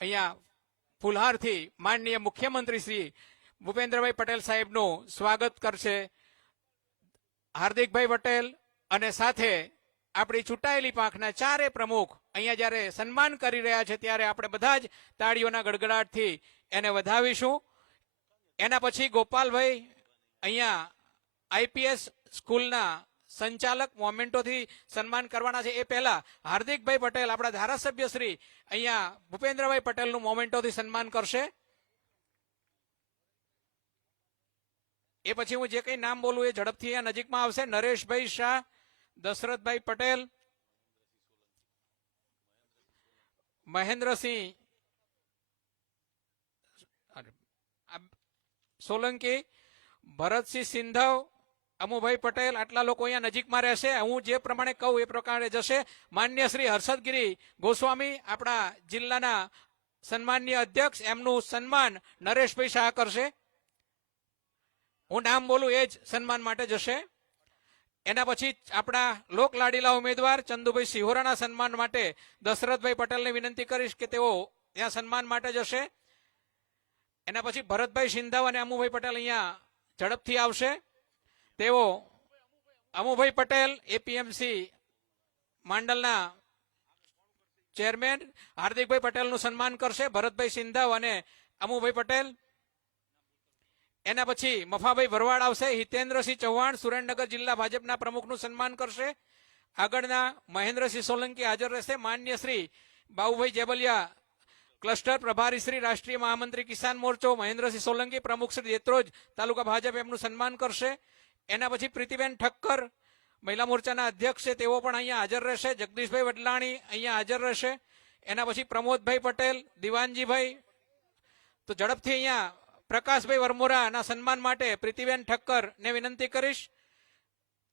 અહીંયા ફુલહારથી માનનીય મુખ્યમંત્રી શ્રી ભૂપેન્દ્રભાઈ પટેલ સાહેબનું સ્વાગત કરશે હાર્દિકભાઈ પટેલ, અને સાથે આપણી ચૂંટાયેલી પાંખના ચારે પ્રમુખ અહીંયા જ્યારે સન્માન કરી રહ્યા છે ત્યારે આપણે બધા જ તાળીઓના ગડગડાટથી એને વધાવીશું. એના પછી ગોપાલભાઈ અહીંયા આઈપીએસ સ્કૂલના સંચાલક મોમેન્ટોથી સન્માન કરવાના છે. એ પહેલા હાર્દિકભાઈ પટેલ આપણા ધારાસભ્ય શ્રી અહીંયા ભૂપેન્દ્રભાઈ પટેલનું મોમેન્ટોથી સન્માન કરશે. એ પછી હું જે કઈ નામ બોલું એ ઝડપથી અહીંયા નજીકમાં આવશે. નરેશભાઈ શાહ, દશરથભાઈ પટેલ, મહેન્દ્રસિંહ સોલંકી, ભરતસિંહ સિંધવ, અમુભાઈ પટેલ, આટલા લોકો અહીંયા નજીકમાં રહેશે. હું જે પ્રમાણે કહું એ પ્રકારે જશે. માન્ય શ્રી હર્ષદગીરી ગોસ્વામી આપણા જિલ્લાના સન્માનીય અધ્યક્ષ, એમનું સન્માન નરેશભાઈ શાહ કરશે. હું નામ બોલું એ જ સન્માન માટે જશે. એના પછી આપણા લોકલાડીલા ઉમેદવાર ચંદુભાઈ સિહોરાના સન્માન માટે દશરથભાઈ પટેલને વિનંતી કરીશ કે તેઓ ત્યાં સન્માન માટે જશે. એના પછી ભરતભાઈ સિંધાવ અને અમુભાઈ પટેલ અહીંયા ઝડપથી આવશે. તેઓ અમુભાઈ પટેલ એપીએમસી માંડલના ચેરમેન હાર્દિકભાઈ પટેલનું સન્માન કરશે. ભરતભાઈ સિંધાવ અને અમુભાઈ પટેલ. એના પછી મફાભાઈ ભરવાડ આવશે. હિતેન્દ્રસિંહ ચૌહાણ સુરેન્દ્રનગર જિલ્લા ભાજપના પ્રમુખનું સન્માન કરશે. આગળના મહેન્દ્રસિંહ સોલંકી હાજર રહેશે. માન્ય શ્રી બાબુભાઈ જેબલિયા ક્લસ્ટર પ્રભારી શ્રી રાષ્ટ્રીય મહામંત્રી કિસાન મોરચો મહેન્દ્રસિંહ સોલંકી, પ્રમુખ શ્રી દેત્રોજ તાલુકા ભાજપ એમનું સન્માન કરશે. એના પછી પ્રીતિબેન ઠક્કર મહિલા મોરચાના અધ્યક્ષ છે, તેઓ પણ અહીંયા હાજર રહેશે. જગદીશભાઈ વડલાણી અહીંયા હાજર રહેશે. એના પછી પ્રમોદભાઈ પટેલ, દિવાનજીભાઈ. તો ઝડપથી અહીંયા પ્રકાશભાઈ વરમોરાના સન્માન માટે પ્રીતિબેન ઠક્કર ને વિનંતી કરીશ.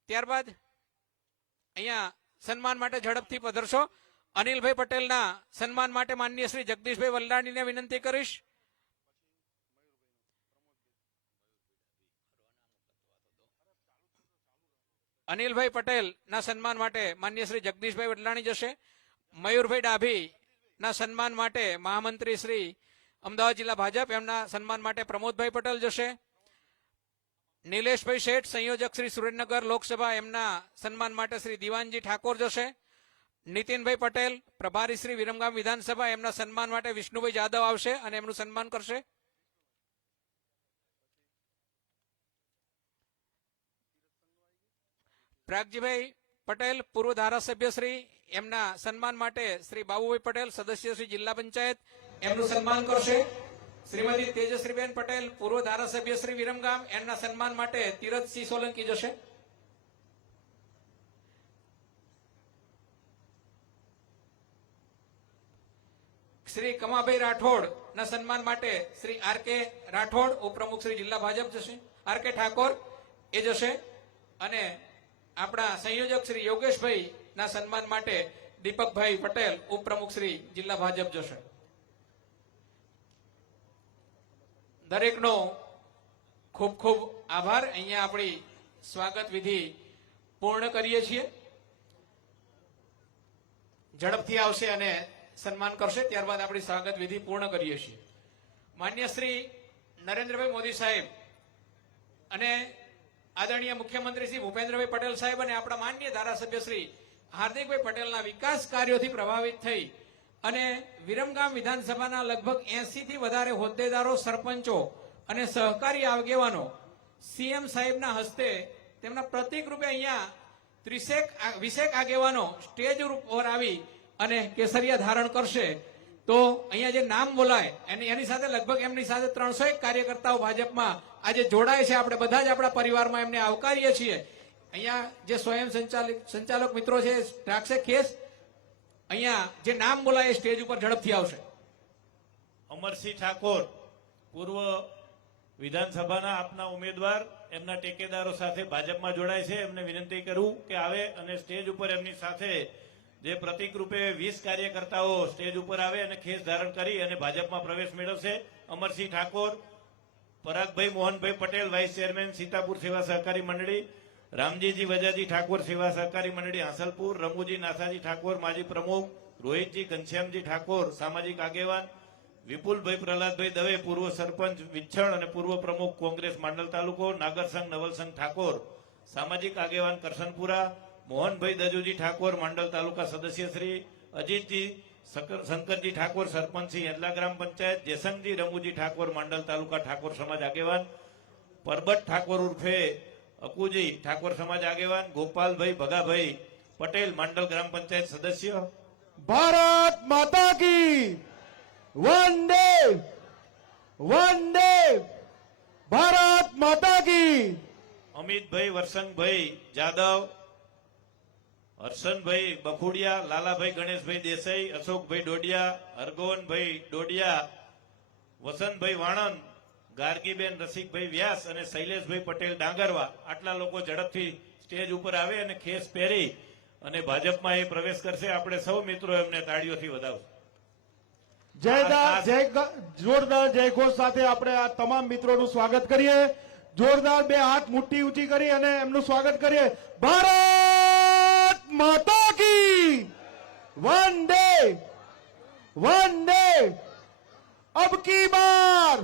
ત્યારબાદ અહીંયા સન્માન માટે ઝડપથી પધરશો. અનિલભાઈ પટેલના સન્માન માટે માનનીય શ્રી જગદીશભાઈ વલ્લાણીને વિનંતી કરીશ. અનિલભાઈ પટેલના સન્માન માટે માનનીય શ્રી જગદીશભાઈ વડલાણી જશે. મયુરભાઈ ડાભી ના સન્માન માટે મહામંત્રી શ્રી અમદાવાદ જિલ્લા ભાજપ એમના સન્માન માટે પ્રમોદભાઈ પટેલ જશે. નિલેશભાઈ શેઠ સંયોજક શ્રી સુરેન્દ્રનગર લોકસભા એમના સન્માન માટે શ્રી દિવાનજી ઠાકોર જશે. નીતિનભાઈ પટેલ પ્રભારી શ્રી વિરમગામ વિધાનસભા એમના સન્માન માટે વિષ્ણુભાઈ જાદવ આવશે અને એમનું સન્માન કરશે. પ્રાગજીભાઈ પટેલ પૂર્વ ધારાસભ્ય શ્રી એમના સન્માન માટે શ્રી બાબુભાઈ પટેલ સદસ્ય શ્રી જિલ્લા પંચાયત એમનું સન્માન કરશે. શ્રીમતી તેજશ્રીબેન પટેલ પૂર્વ ધારાસભ્ય શ્રી વિરમગામ એમના સન્માન માટે તીરથસિંહ સોલંકી જશે. શ્રી કમાભાઈ રાઠોડ ના સન્માન માટે શ્રી આર કે રાઠોડ ઉપપ્રમુખ શ્રી જિલ્લા ભાજપ જશે. આર કે ઠાકોર એ જશે. અને આપણા સંયોજક શ્રી યોગેશભાઈ ના સન્માન માટે દીપકભાઈ પટેલ ઉપપ્રમુખ શ્રી જિલ્લા ભાજપ જશે. દરેકનો ખૂબ ખૂબ આભાર. અહીંયા આપણી સ્વાગત વિધિ પૂર્ણ કરીએ છીએ. ઝડપથી આવશે અને સન્માન કરશે. ત્યારબાદ આપણી સ્વાગત વિધિ પૂર્ણ કરીએ છીએ. માન્ય શ્રી નરેન્દ્રભાઈ મોદી સાહેબ અને આદરણીય મુખ્યમંત્રી શ્રી ભૂપેન્દ્રભાઈ પટેલ સાહેબ અને આપણા માન્ય ધારાસભ્ય શ્રી હાર્દિકભાઈ પટેલના વિકાસ કાર્યોથી પ્રભાવિત થઈ અને વિરમગામ વિધાનસભાના લગભગ 80 થી વધારે હોદ્દેદારો, સરપંચો અને સહકારી આગેવાનો સીએમ સાહેબના હસ્તે તેમના પ્રતિક રૂપે અહીંયા 20 આગેવાનો સ્ટેજ ઉપર આવી અને કેસરિયા ધારણ કરશે. તો અહીંયા જે નામ બોલાય એની સાથે લગભગ એમની સાથે 301 કાર્યકર્તાઓ ભાજપમાં આજે જોડાય છે. આપણે બધા જ આપણા પરિવારમાં એમને આવકારીએ છીએ. અહીંયા જે સ્વયં સંચાલક મિત્રો છે રાખશે કેસ. અહીંયા જે નામ બોલાય એ સ્ટેજ ઉપર ઝડપથી આવશે. અમરસિંહ ઠાકોર પૂર્વ વિધાનસભાના આપના ઉમેદવાર એમના ટેકેદારો સાથે ભાજપમાં જોડાય છે. એમને વિનંતી કરું કે આવે અને સ્ટેજ ઉપર એમની સાથે જે પ્રતિક રૂપે 20 કાર્યકર્તાઓ સ્ટેજ ઉપર આવે અને ખેસ ધારણ કરી અને ભાજપમાં પ્રવેશ મેળવશે. અમરસિંહ ઠાકોર, પરાગભાઈ મોહનભાઈ પટેલ વાઇસ ચેરમેન સીતાપુર સેવા સહકારી મંડળી, રામજીજી વજાજી ઠાકોર સેવા સહકારી મંડળી હાંસલપુર, રમુજી નાથાજી ઠાકોર માજી પ્રમુખ, રોહિતજી ઘનશ્યામજી ઠાકોર સામાજિક આગેવાન, વિપુલભાઈ પ્રહલાદભાઈ દવે પૂર્વ સરપંચ વિછણ અને પૂર્વ પ્રમુખ કોંગ્રેસ માંડલ તાલુકો, નાગરસંઘ નવલસંઘ ઠાકોર સામાજિક આગેવાન કરશનપુરા, મોહનભાઈ દજુજી ઠાકોર માંડલ તાલુકા સદસ્ય શ્રી, અજીતજી શંકરજી ઠાકોર સરપંચ શ્રી યદલા ગ્રામ પંચાયત, જયસંગજી રમુજી ઠાકોર માંડલ તાલુકા ઠાકોર સમાજ આગેવાન, પરબત ઠાકોર ઉર્ફે અકુજી ઠાકોર સમાજ આગેવાન, ગોપાલભાઈ ભગાભાઈ પટેલ માંડલ ગ્રામ પંચાયત સદસ્ય, भारत माता की वंदे वंदे भारत माता की અમિતભાઈ વરસંગભાઈ જાદવ, હર્ષનભાઈ બખુડિયા, લાલાભાઈ ગણેશભાઈ દેસાઈ, અશોકભાઈ ડોડિયા, હરગોવનભાઈ ડોડિયા, વસંતભાઈ વાણંદ, ગાર્ગીબેન રસિકભાઈ વ્યાસ અને શૈલેષભાઈ પટેલ ડાંગરવા આટલા લોકો ઝડપથી સ્ટેજ ઉપર આવે અને ખેસ પહેરી અને ભાજપમાં એ પ્રવેશ કરશે. આપણે સૌ મિત્રો એમને તાળીઓથી વધાવશું. જોરદાર જયઘોષ સાથે આપણે આ તમામ મિત્રોનું સ્વાગત કરીએ. જોરદાર બે હાથ મુઠ્ઠી ઊંચી કરી અને એમનું સ્વાગત કરીએ. ભારત માતા કી વંદે વંદે अब की बार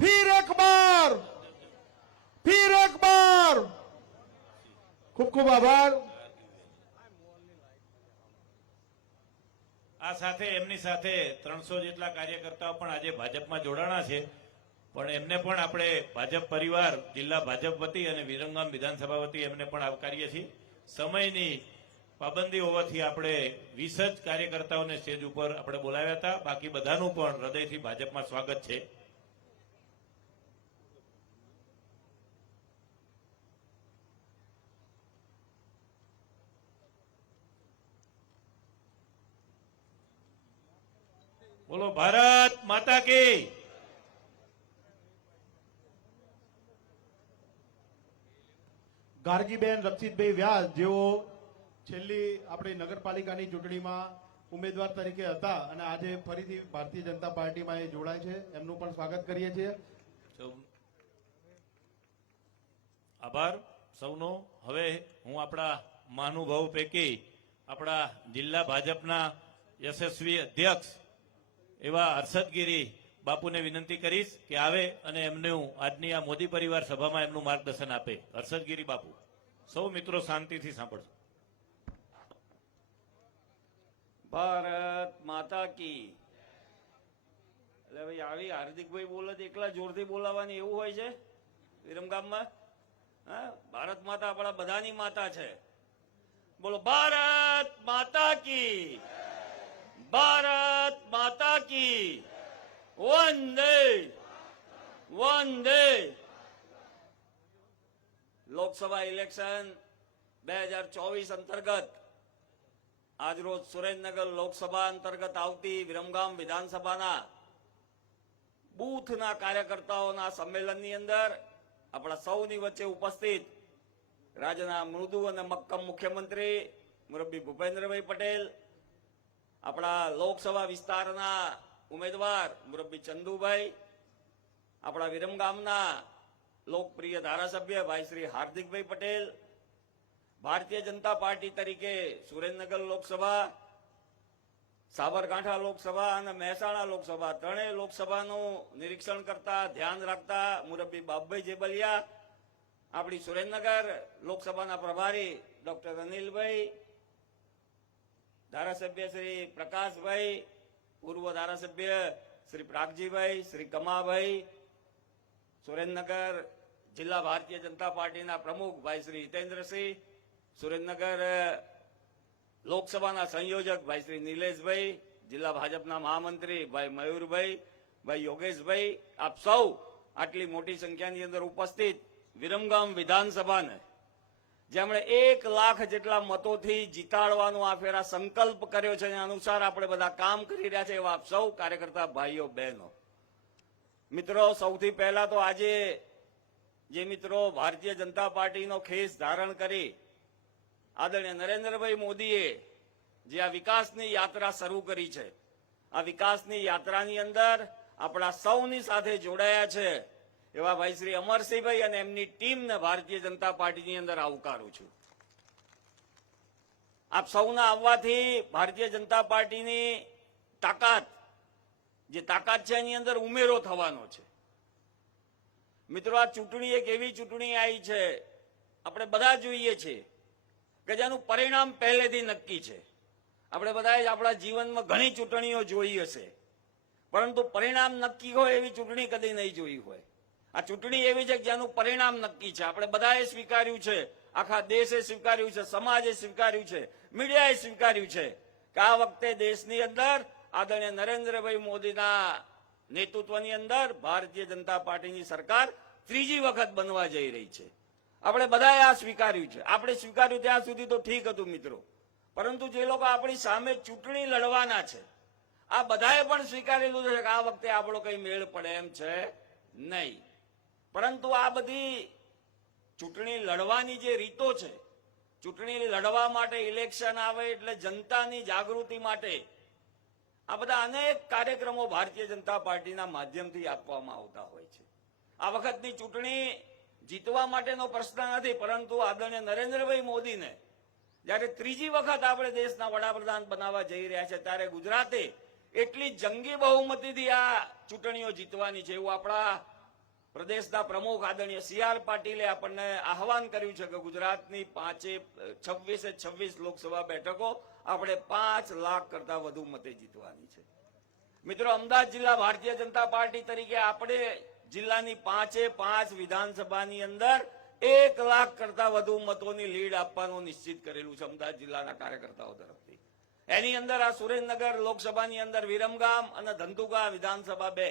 फिर एक बार खूब खूब आभार. આ સાથે એમની સાથે 300 જેટલા કાર્યકર્તાઓ પણ આજે ભાજપમાં જોડાણા છે. પણ એમને પણ આપણે ભાજપ પરિવાર જિલ્લા ભાજપ વતી અને વિરમગામ વિધાનસભા વતી એમને પણ આવકારીએ છીએ. સમયની પાબંદી હોવાથી આપણે 20 જ કાર્યકર્તાઓને સ્ટેજ ઉપર આપણે બોલાવ્યા હતા. બાકી બધાનું પણ હૃદયથી ભાજપમાં સ્વાગત છે. બોલો ભારત માતા કી. ગાર્ગીબેન રક્ષિતભાઈ વ્યાસ જેઓ છેલ્લી આપણી નગરપાલિકાની ચૂંટણીમાં ઉમેદવાર તરીકે હતા અને આજે ફરીથી ભારતીય જનતા પાર્ટીમાં એ જોડાય છે, એમનું પણ સ્વાગત કરીએ છીએ. આભાર સૌનો. હવે હું આપણા મહાનુભાવ પૈકી આપણા જિલ્લા ભાજપના યશસ્વી અધ્યક્ષ એવા હર્ષદગીરી બાપુને વિનંતી કરીશ કે આવે અને એમનું આજની આ મોદી પરિવાર સભામાં એમનું માર્ગદર્શન આપે. હર્ષદગીરી બાપુ. સૌ મિત્રો શાંતિથી સાંભળજો. ભારત માતા કી. એટલે ભાઈ આવી હાર્દિકભાઈ બોલે તો એકલા જોરથી બોલાવાની એવું હોય છે વિરમગામમાં? હા, ભારત માતા આપણા બધાની માતા છે. બોલો ભારત માતા કી, ભારત માતા કી, વંદે વંદે. લોકસભા ઇલેક્શન 2024 અંતર્ગત આજરોજ સુરેન્દ્રનગર લોકસભા અંતર્ગત આવતી વિરમગામ વિધાનસભાના બૂથના કાર્યકર્તાઓના સંમેલનની અંદર આપણા સૌની વચ્ચે ઉપસ્થિત રાજ્યના મૃદુ અને મક્કમ મુખ્યમંત્રી મુરબ્બી ભૂપેન્દ્રભાઈ પટેલ, આપણા લોકસભા વિસ્તારના ઉમેદવાર મુરબ્બી ચંદુભાઈ, આપણા વિરમગામના લોકપ્રિય ધારાસભ્ય ભાઈ શ્રી હાર્દિકભાઈ પટેલ, ભારતીય જનતા પાર્ટી તરીકે સુરેન્દ્રનગર લોકસભા, સાબરકાંઠા લોકસભા અને મહેસાણા લોકસભા ત્રણેય લોકસભાનું નિરીક્ષણ કરતા ધ્યાન રાખતા મુરબ્બી બાબભાઈ જેબલિયા, આપણી સુરેન્દ્રનગર લોકસભાના પ્રભારી ડોક્ટર અનિલભાઈ, ધારાસભ્ય શ્રી પ્રકાશભાઈ, પૂર્વ ધારાસભ્ય શ્રી પ્રાગજીભાઈ, શ્રી કમાભાઈ, સુરેન્દ્રનગર જિલ્લા ભારતીય જનતા પાર્ટીના પ્રમુખ ભાઈ શ્રી હિતેન્દ્રસિંહ, સુરેન્દ્રનગર લોકસભાના સંયોજક ભાઈ શ્રી નિલેશભાઈ, જિલ્લા ભાજપના મહામંત્રી ભાઈ મયુરભાઈ, ભાઈ યોગેશભાઈ, આપ સૌ આટલી મોટી સંખ્યાની અંદર ઉપસ્થિત વિરમગામ વિધાનસભાને જેમણે 1 લાખ જેટલા મતોથી જીતાડવાનો આ ફેરા સંકલ્પ કર્યો છે, એના અનુસાર આપણે બધા કામ કરી રહ્યા છે એવા આપ સૌ કાર્યકર્તા ભાઈઓ બહેનો. મિત્રો, સૌથી પહેલા તો આજે જે મિત્રો ભારતીય જનતા પાર્ટીનો ખેસ ધારણ કરી આદરણીય નરેન્દ્રભાઈ મોદીએ જે આ વિકાસની યાત્રા શરૂ કરી છે, આ વિકાસની યાત્રાની અંદર આપણા સૌની સાથે જોડાયા છે એવા ભાઈ શ્રી અમરસિંહભાઈ અને એમની ટીમને ભારતીય જનતા પાર્ટીની અંદર આવકારું છું. આપ સૌના આવવાથી ભારતીય જનતા પાર્ટીની તાકાત છે એની અંદર ઉમેરો થવાનો છે. મિત્રો, આ ચૂંટણી એક એવી ચૂંટણી આવી છે, આપણે બધા જોઈએ છીએ કે જેનું પરિણામ પહેલેથી નક્કી છે. આપણે બધાએ જ આપણા જીવનમાં ઘણી ચૂંટણીઓ જોઈ હશે, પરંતુ પરિણામ નક્કી હોય એવી ચૂંટણી કદી નહીં જોઈ હોય. આ ચૂંટણી એવી છે કે જેનું પરિણામ નક્કી છે. આપણે બધાએ સ્વીકાર્યું છે, આખા દેશે સ્વીકાર્યું છે, સમાજે સ્વીકાર્યું છે, મીડિયાએ સ્વીકાર્યું છે કે આ વખતે દેશની અંદર આદરણીય નરેન્દ્રભાઈ મોદીના નેતૃત્વની અંદર ભારતીય જનતા પાર્ટીની સરકાર ત્રીજી વખત બનવા જઈ રહી છે. આપણે બધાએ આ સ્વીકાર્યું છે. આપણે સ્વીકાર્યું ત્યાં સુધી તો ઠીક હતું મિત્રો, પરંતુ જે લોકો આપણી સામે ચૂંટણી લડવાના છે, આ બધાએ પણ સ્વીકારેલું છે કે આ વખતે આપણો કઈ મેળ પડે એમ છે નહીં. પરંતુ આ બધી ચૂંટણી લડવાની જે રીતો છે, ચૂંટણી લડવા માટે ઇલેક્શન આવે એટલે જનતાની જાગૃતિ માટે આ બધા અનેક કાર્યક્રમો ભારતીય જનતા પાર્ટીના માધ્યમથી આપવામાં આવતા હોય છે. આ વખતની ચૂંટણી જીતવા માટેનો પ્રશ્ન નથી, પરંતુ આદરણીય નરેન્દ્રભાઈ મોદીને જ્યારે ત્રીજી વખત આપણે દેશના વડાપ્રધાન બનાવવા જઈ રહ્યા છે, ત્યારે ગુજરાતે એટલી જંગી બહુમતીથી આ ચૂંટણીઓ જીતવાની છે એવું આપણા પ્રદેશના પ્રમુખ આદરણીય CR પાટીલે આપણને આહવાન કર્યું છે કે ગુજરાતની 26 લોકસભા બેઠકો આપણે 5 લાખ કરતા વધુ મતે જીતવાની છે. મિત્રો, અમદાવાદ જિલ્લા ભારતીય જનતા પાર્ટી તરીકે આપણે જિલ્લાની 5 વિધાનસભાની અંદર 1 લાખ કરતા વધુ મતોની લીડ આપવાનું નિશ્ચિત કરેલું છે અમદાવાદ જિલ્લાના કાર્યકર્તાઓ તરફથી. એની અંદર આ સુરેન્દ્રનગર લોકસભાની અંદર વિરમગામ અને ધંધુકા વિધાનસભા 2,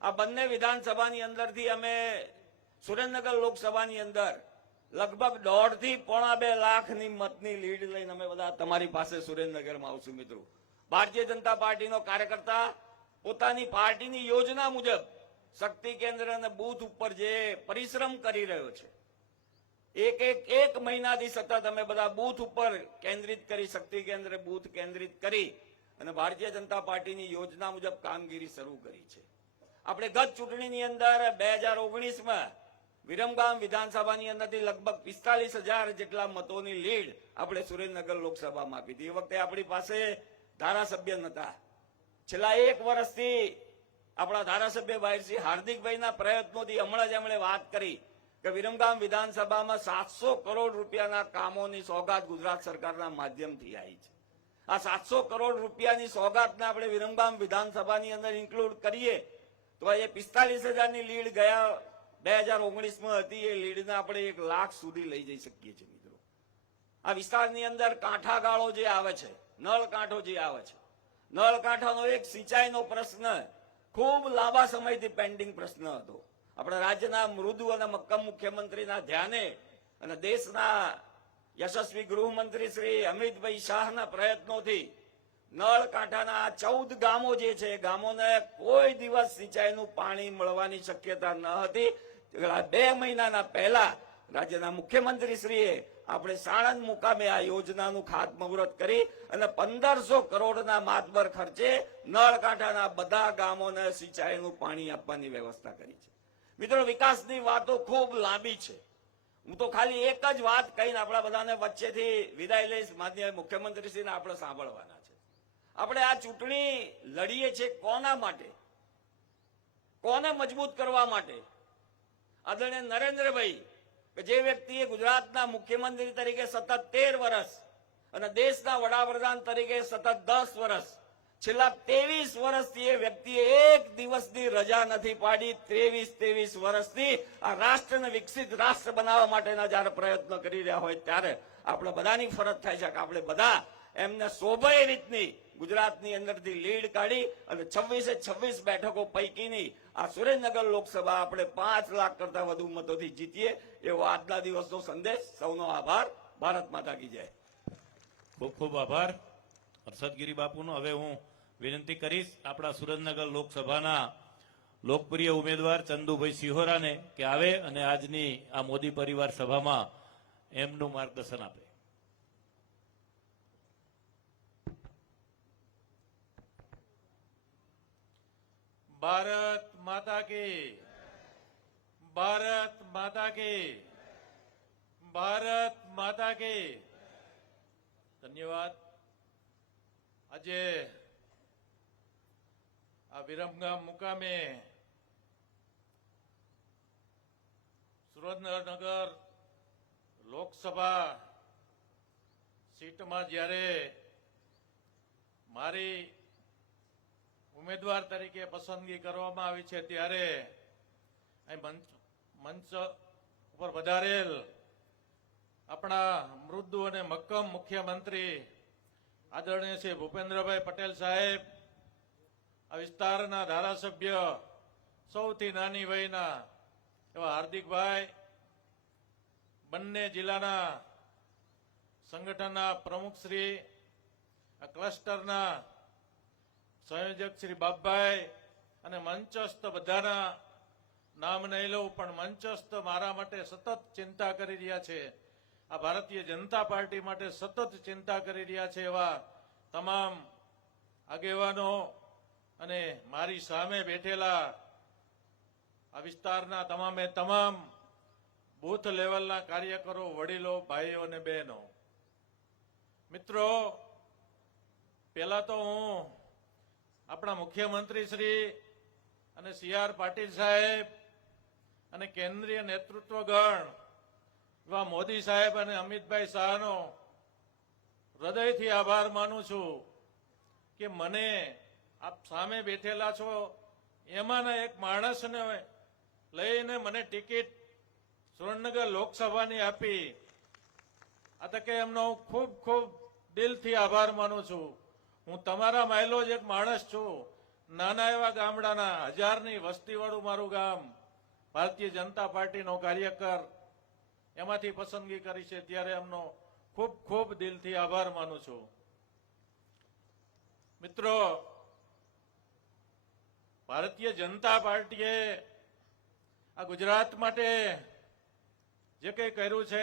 આ બંને વિધાનસભાની અંદરથી અમે સુરેન્દ્રનગર લોકસભાની અંદર લગભગ 1.5 થી 1.25 લાખની મતની લીડ લઈને અમે બધા તમારી પાસે સુરેન્દ્રનગરમાં આવશું. મિત્રો, ભારતીય જનતા પાર્ટીનો કાર્યકર્તા પોતાની પાર્ટીની યોજના મુજબ શક્તિ કેન્દ્ર અને બૂથ ઉપર જે પરિશ્રમ કરી રહ્યો છે, એક મહિનાથી સતત અમે બધા બૂથ ઉપર કેન્દ્રિત કરી, શક્તિ કેન્દ્ર બૂથ કેન્દ્રિત કરી અને ભારતીય જનતા પાર્ટીની યોજના મુજબ કામગીરી શરૂ કરી છે. આપણે ગત ચૂંટણીની અંદર 2019માં વિરમગામ વિધાનસભાની અંદરથી લગભગ 45,000 જેટલા મતોની લીડ આપણે સુરેન્દ્રનગર લોકસભામાં આપી હતી. એ વખતે આપણી પાસે ધારાસભ્ય નતા. છેલ્લા 1 વર્ષથી આપણા ધારાસભ્ય ભાઈ હાર્દિકભાઈના પ્રયત્નોથી હમણાં જ એમણે વાત કરી કે વિરમગામ વિધાનસભામાં 700 કરોડ રૂપિયાના કામોની સોગાત ગુજરાત સરકારના માધ્યમથી આવી છે. આ 700 કરોડ રૂપિયાની સોગાતને આપણે વિરમગામ વિધાનસભાની અંદર ઇન્ક્લુડ કરીએ તો એ 45,000ની લીડ ગયા 2019માં હતી, એ લીડને આપણે 1 લાખ સુધી લઈ જઈ શકીએ છીએ. મિત્રો, આ વિસ્તારની અંદર કાંઠાગાળો જે આવે છે, નળ કાંઠો જે આવે છે, નળ કાંઠાનો એક સિંચાઈનો પ્રશ્ન ખૂબ લાંબા સમયથી પેન્ડિંગ પ્રશ્ન હતો. આપણા રાજ્યના મૃદુ અને મક્કમ મુખ્યમંત્રીના ધ્યાને અને દેશના યશસ્વી ગૃહમંત્રી શ્રી અમિતભાઈ શાહના પ્રયત્નોથી નળ કાંઠાના 14 ગામો જે છે, ગામોને કોઈ દિવસ સિંચાઈનું પાણી મળવાની શક્યતા ન હતી. 2 મહિનાના પહેલા રાજ્યના મુખ્યમંત્રી શ્રીએ આપણે સાણંદ મુકામે આ યોજનાનું ખાતમુહૂર્ત કરી અને 1500 કરોડના માતબર ખર્ચે નળ કાંઠાના બધા ગામોને સિંચાઈનું પાણી આપવાની વ્યવસ્થા કરી છે. મિત્રો, વિકાસની વાતો ખૂબ લાંબી છે. હું તો ખાલી એક જ વાત કહીને આપણા બધાને વચ્ચેથી વિદાય લઈશ. માન્ય મુખ્યમંત્રીશ્રીને આપણે સાંભળવાના છે. આપણે આ ચૂંટણી લડીએ છીએ કોના માટે? કોને મજબૂત કરવા માટે? આદરણીય નરેન્દ્રભાઈ કે જે વ્યક્તિએ ગુજરાતના મુખ્યમંત્રી તરીકે સતત 13 વર્ષ અને દેશના વડાપ્રધાન તરીકે સતત 10 વર્ષ, છેલ્લા 23 વર્ષથી એ વ્યક્તિએ એક દિવસની રજા નથી પાડી. 23 વર્ષથી આ રાષ્ટ્રને વિકસિત રાષ્ટ્ર બનાવવા માટેના જયારે પ્રયત્નો કરી રહ્યા હોય ત્યારે આપણે બધાની ફરજ થાય છે કે આપણે બધા એમને શોભે એ રીતની ગુજરાતની અંદરથી લીડ કાઢી અને 26 બેઠકો પૈકીની આ સુરેન્દ્રનગર લોકસભા આપણે 5 લાખ કરતા વધુ મતોથી જીતીએ એવો આજના દિવસનો સંદેશ. સૌનો આભાર. ભારત માતા કી જય. ખૂબ ખૂબ આભાર હર્ષદગીરી બાપુનો. હવે હું વિનંતી કરીશ આપણા સુરેન્દ્રનગર લોકસભાના લોકપ્રિય ઉમેદવાર ચંદુભાઈ સિહોરાને કે આવે અને આજની આ મોદી પરિવાર સભામાં એમનું માર્ગદર્શન આપે. भारत माता की, भारत माता की, भारत माता की। ધન્યવાદ. આજે આ વિરમગામ મુકામે સુરેન્દ્રનગર લોકસભા સીટમાં જ્યારે મારી ઉમેદવાર તરીકે પસંદગી કરવામાં આવી છે ત્યારે અહીં મંચ ઉપર વધારેલ આપણા મૃદુ અને મક્કમ મુખ્યમંત્રી આદરણીય શ્રી ભૂપેન્દ્રભાઈ પટેલ સાહેબ, આ વિસ્તારના ધારાસભ્ય, સૌથી નાની વયના એવા હાર્દિકભાઈ, બંને જિલ્લાના સંગઠનના પ્રમુખશ્રી, આ ક્લસ્ટરના સંયોજક શ્રી બાપભાઈ અને મંચસ્થ બધાના નામ નહીં લઉં, પણ મંચસ્થ મારા માટે સતત ચિંતા કરી રહ્યા છે, આ ભારતીય જનતા પાર્ટી માટે સતત ચિંતા કરી રહ્યા છે એવા તમામ આગેવાનો અને મારી સામે બેઠેલા આ વિસ્તારના તમામે તમામ બૂથ લેવલના કાર્યકરો, વડીલો, ભાઈઓ અને બહેનો, મિત્રો, પહેલા તો હું આપણા મુખ્યમંત્રી શ્રી અને સી.આર. પાટીલ સાહેબ અને કેન્દ્રીય નેતૃત્વગણ એવા મોદી સાહેબ અને અમિતભાઈ શાહનો હૃદયથી આભાર માનું છું કે મને આપ સામે બેઠેલા છો એમાંના એક માણસને લઈને મને ટિકિટ સુરેન્દ્રનગર લોકસભાની આપી. આ તકે એમનો હું ખૂબ ખૂબ દિલથી આભાર માનું છું. હું તમારા માયલો જ એક માણસ છું, નાના એવા ગામડાના, 1000ની વસ્તીવાળું મારું ગામ, ભારતીય જનતા પાર્ટીનો કાર્યકર, એમાંથી પસંદગી કરી છે ત્યારે એમનો ખૂબ ખૂબ દિલથી આભાર માનું છું. મિત્રો, ભારતીય જનતા પાર્ટીએ આ ગુજરાત માટે જે કંઈ કર્યું છે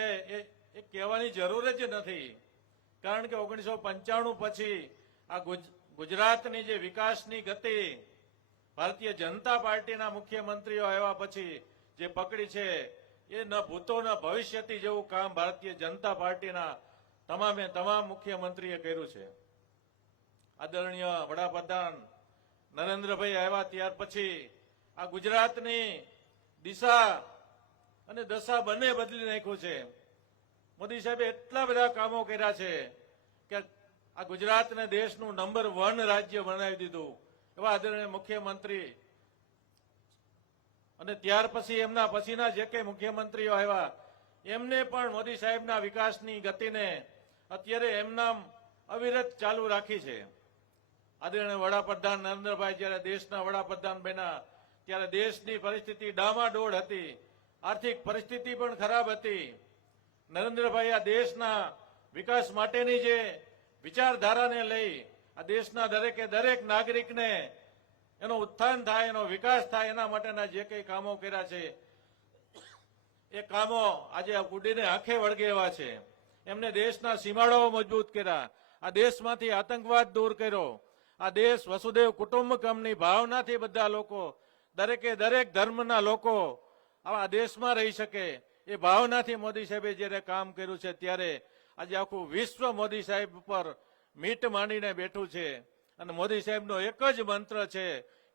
એ કહેવાની જરૂર જ નથી, કારણ કે 1995 પછી આ ગુજરાતની જે વિકાસની ગતિ ભારતીય જનતા પાર્ટીના મુખ્યમંત્રીઓ આવ્યા પછી જે પકડી છે એ ન ભૂતો ન ભવિષ્યથી જેવું કામ ભારતીય જનતા પાર્ટીના તમામે તમામ મુખ્યમંત્રીએ કર્યું છે. આદરણીય વડાપ્રધાન નરેન્દ્રભાઈ આવ્યા ત્યાર પછી આ ગુજરાતની દિશા અને દશા બંને બદલી નાખ્યું છે. મોદી સાહેબે એટલા બધા કામો કર્યા છે કે આ ગુજરાતને દેશનું નંબર 1 રાજ્ય બનાવી દીધું. એવા આદરણીય મુખ્યમંત્રી અને ત્યાર પછી એમના પછીના જે કંઈ મુખ્યમંત્રીઓ આવ્યા એમને પણ મોદી સાહેબના વિકાસની ગતિને અત્યારે એમના અવિરત ચાલુ રાખી છે. આદરણીય વડાપ્રધાન નરેન્દ્રભાઈ જ્યારે દેશના વડાપ્રધાન બન્યા ત્યારે દેશની પરિસ્થિતિ ડામાડોળ હતી, આર્થિક પરિસ્થિતિ પણ ખરાબ હતી. નરેન્દ્રભાઈ આ દેશના વિકાસ માટેની જે વિચારધારાને લઈ આ દેશના દરેકે દરેક નાગરિકને એનો ઉત્થાન થાય, એનો વિકાસ થાય, એના માટેના જે કંઈ કામો કર્યા છે એ કામો આજે ઉડીને આંખે વળગે એવા છે. એમને દેશના સીમાડાઓ મજબૂત કર્યા, આ દેશમાંથી આતંકવાદ દૂર કર્યો, આ દેશ વસુદેવ કુટુંબકમની ભાવનાથી બધા લોકો, દરેકે દરેક ધર્મના લોકો આ દેશમાં રહી શકે એ ભાવનાથી મોદી સાહેબે જ્યારે કામ કર્યું છે ત્યારે આજે આખું વિશ્વ મોદી સાહેબ ઉપર મીટ માંડીને બેઠું છે. અને મોદી સાહેબનો એક જ મંત્ર છે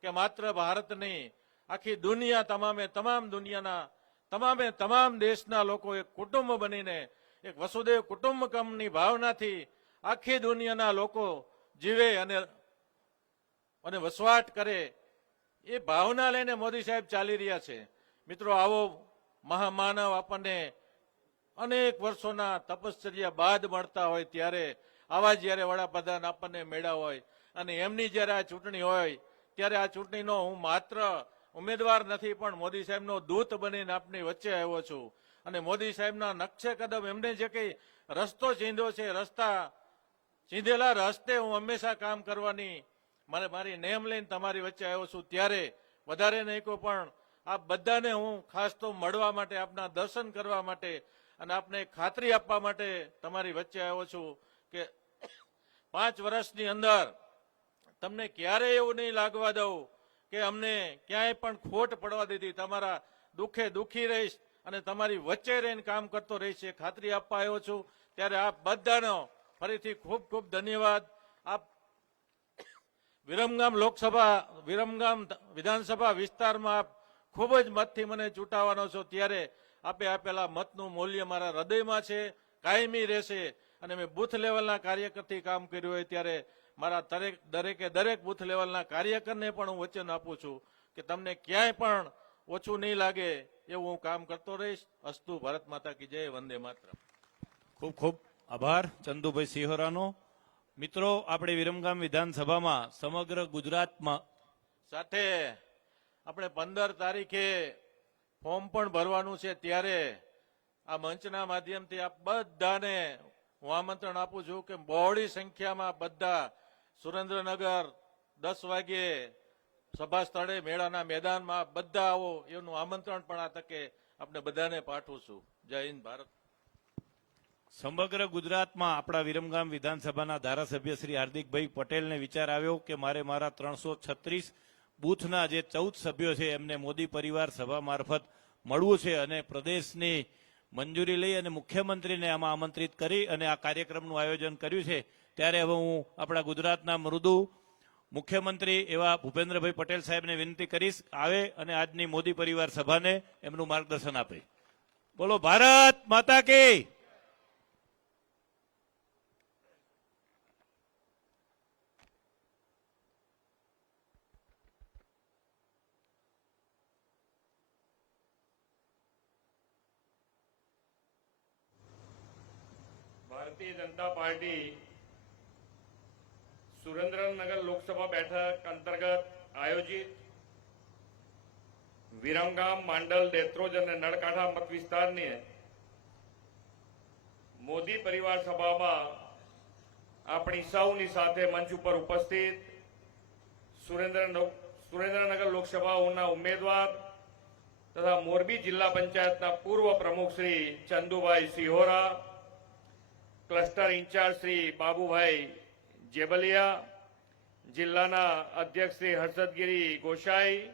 કે માત્ર ભારત નહીં, આખી દુનિયા, દુનિયાના તમામ દેશના લોકો એક કુટુંબ બનીને એક વસુદેવ કુટુંબકમની ભાવનાથી આખી દુનિયાના લોકો જીવે અને વસવાટ કરે એ ભાવના લઈને મોદી સાહેબ ચાલી રહ્યા છે. મિત્રો, આવો મહામાનવ આપણને અનેક વર્ષોના તપશ્ચર્યા બાદ મળતા હોય ત્યારે આવા જ્યારે વડાપ્રધાન આપણને મળ્યા હોય અને એમની જ્યારે આ ચૂંટણી હોય ત્યારે આ ચૂંટણીનો હું માત્ર ઉમેદવાર નથી પણ મોદી સાહેબનો દૂત બનીને આપની વચ્ચે આવ્યો છું. અને મોદી સાહેબના નકશે કદમ એમને જે કંઈ રસ્તો ચીંધ્યો છે, ચીંધેલા રસ્તે હું હંમેશા કામ કરવાની મારી નેમ લઈને તમારી વચ્ચે આવ્યો છું. ત્યારે વધારે નહીં કહું પણ આપ બધાને હું ખાસ તો મળવા માટે, આપના દર્શન કરવા માટે અને આપને ખાતરી આપવા માટે તમારી વચ્ચે આવ્યો છું કે 5 વર્ષની અંદર તમને ક્યારેય એવું નહીં લાગવા દઉં કે અમને ક્યાંય પણ ખોટ પડવા દીધી. તમારા દુઃખે દુઃખી રહીશ અને તમારી વચ્ચે રહીને કામ કરતો રહીશ એ ખાતરી આપવા આવ્યો છું. ત્યારે આપ બધાનો ફરીથી ખૂબ ખૂબ ધન્યવાદ. આપ વિરમગામ વિધાનસભા વિસ્તારમાં આપ ખૂબ જ મતથી મને ચૂંટાવાનો છો, ત્યારે આપે આપેલા મતનું મૂલ્ય મારા હૃદયમાં છે, કાયમી રહેશે. અને મેં બુથ લેવલના કાર્યકરથી કામ કર્યું હોય ત્યારે મારા દરેક બુથ લેવલના કાર્યકરને પણ હું વચન આપું છું કે તમને ક્યાંય પણ ઓછું નહીં લાગે એવું હું કામ કરતો રહીશ. અસ્તુ ભારત માતા કી જય, વંદે માતરમ. ખૂબ ખૂબ આભાર ચંદુભાઈ સિહોરાનો. મિત્રો, આપણે વિરમગામ વિધાનસભામાં સમગ્ર ગુજરાતમાં સાથે આપણે 15 તારીખે ફોર્મ પણ ભરવાનું છે, ત્યારે આ મંચના માધ્યમથી આપ બધાને હું આમંત્રણ આપું છું કે બહોળી સંખ્યામાં બધા સુરેન્દ્રનગર 10 વાગ્યે સભા સ્થળે મેળાના મેદાનમાં બધા આવો એનું આમંત્રણ પણ આ તકે આપણે બધાને પાઠવું છું. જય હિન્દ ભારત. સમગ્ર ગુજરાતમાં આપણા વિરમગામ વિધાનસભાના ધારાસભ્ય શ્રી હાર્દિકભાઈ પટેલને વિચાર આવ્યો કે મારે મારા 336 બૂથના જે 14 સભ્યો છે એમને મોદી પરિવાર સભા મારફત મળવું છે અને પ્રદેશની મંજૂરી લઈ અને મુખ્યમંત્રીને આમાં આમંત્રિત કરી અને આ કાર્યક્રમનું આયોજન કર્યું છે. ત્યારે હવે હું આપણા ગુજરાતના મૃદુ મુખ્યમંત્રી એવા ભૂપેન્દ્રભાઈ પટેલ સાહેબને વિનંતી કરીશ આવે અને આજની મોદી પરિવાર સભાને એમનું માર્ગદર્શન આપે. બોલો ભારત માતા કી. ભારતીય જનતા પાર્ટી સુરેન્દ્રનગર લોકસભા બેઠક અંતર્ગત આયોજિત વિરમગામ, માંડલ, દેત્રોજ અને નળકાંઠા મત વિસ્તારની મોદી પરિવાર સભામાં આપણી સૌની સાથે મંચ ઉપર ઉપસ્થિત સુરેન્દ્રનગર લોકસભાના ઉમેદવાર તથા મોરબી જિલ્લા પંચાયતના પૂર્વ પ્રમુખ શ્રી ચંદુભાઈ સિહોરા, ક્લસ્ટર ઇન્ચાર્જ શ્રી બાબુભાઈ જેબલિયા, જિલ્લાના અધ્યક્ષ શ્રી હર્ષદગીરી ગોસાઈ,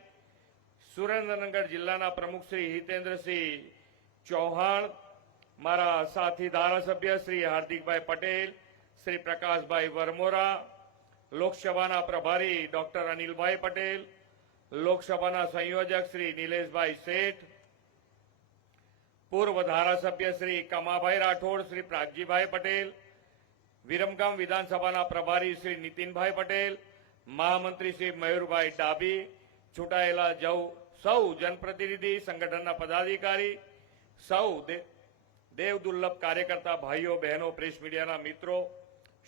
સુરેન્દ્રનગર જિલ્લાના પ્રમુખ શ્રી હિતેન્દ્રસિંહ ચૌહાણ, મારા સાથી ધારાસભ્ય શ્રી હાર્દિકભાઈ પટેલ, શ્રી પ્રકાશભાઈ વરમોરા, લોકસભાના પ્રભારી ડોક્ટર અનિલભાઈ પટેલ, લોકસભાના સંયોજક શ્રી નિલેશભાઈ શેઠ, પૂર્વ ધારાસભ્ય શ્રી કમાભાઈ રાઠોડ, શ્રી પ્રાગજીભાઈ પટેલ, વિરમગામ વિધાનસભાના પ્રભારી શ્રી નીતિનભાઈ પટેલ, મહામંત્રી શ્રી મયુરભાઈ ડાભી, ચૂંટાયેલા સૌ જનપ્રતિનિધિ સંગઠનના પદાધિકારી, સૌ દેવદુર્લભ કાર્યકર્તા ભાઈઓ બહેનો, પ્રેસ મીડિયાના મિત્રો,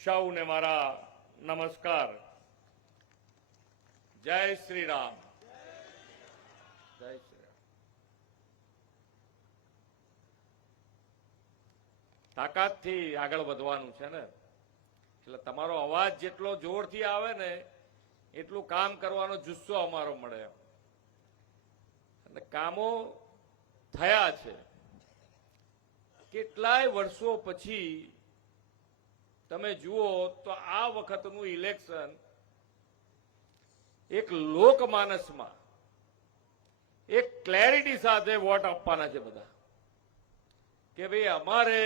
સૌને મારા નમસ્કાર. જય શ્રી રામ. જય શ્રી રામ. તાકાતથી આગળ વધવાનું છે ને, એટલે તમારો અવાજ જેટલો જોરથી આવે ને એટલું કામ કરવાનો જુસ્સો અમારો મળે. અને કામો થયા છે. કેટલાય વર્ષો પછી તમે જુઓ તો આ વખતનું ઇલેક્શન એક લોકમાનસમાં એક ક્લેરિટી સાથે વોટ આપવાના છે બધા કે ભાઈ અમારે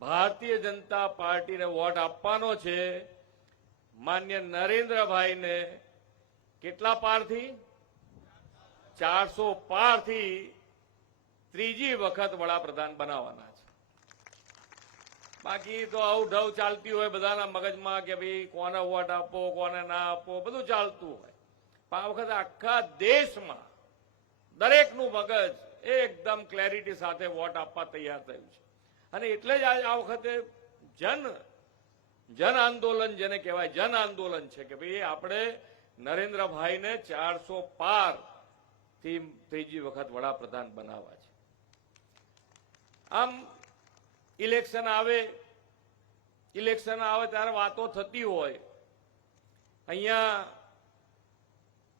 ભારતીય જનતા પાર્ટીને વોટ આપવાનો છે. માન્ય નરેન્દ્રભાઈને કેટલા પારથી? 400 પારથી ત્રીજી વખત વડાપ્રધાન બનાવવાના છે. બાકી તો અવઢવ ચાલતી હોય બધાના મગજમાં કે ભાઈ કોને વોટ આપો, કોને ના આપો, બધું ચાલતું હોય. પણ આ વખતે આખા દેશમાં દરેકનું મગજ એકદમ ક્લેરિટી સાથે વોટ આપવા તૈયાર થયું છે. અને એટલે જ આ વખતે જન આંદોલન જેને કહેવાય, જન આંદોલન છે કે ભાઈ આપણે નરેન્દ્રભાઈને 400 પાર થી ત્રીજી વખત વડાપ્રધાન બનાવવા છે. આમ ઇલેક્શન આવે ત્યારે વાતો થતી હોય. અહીંયા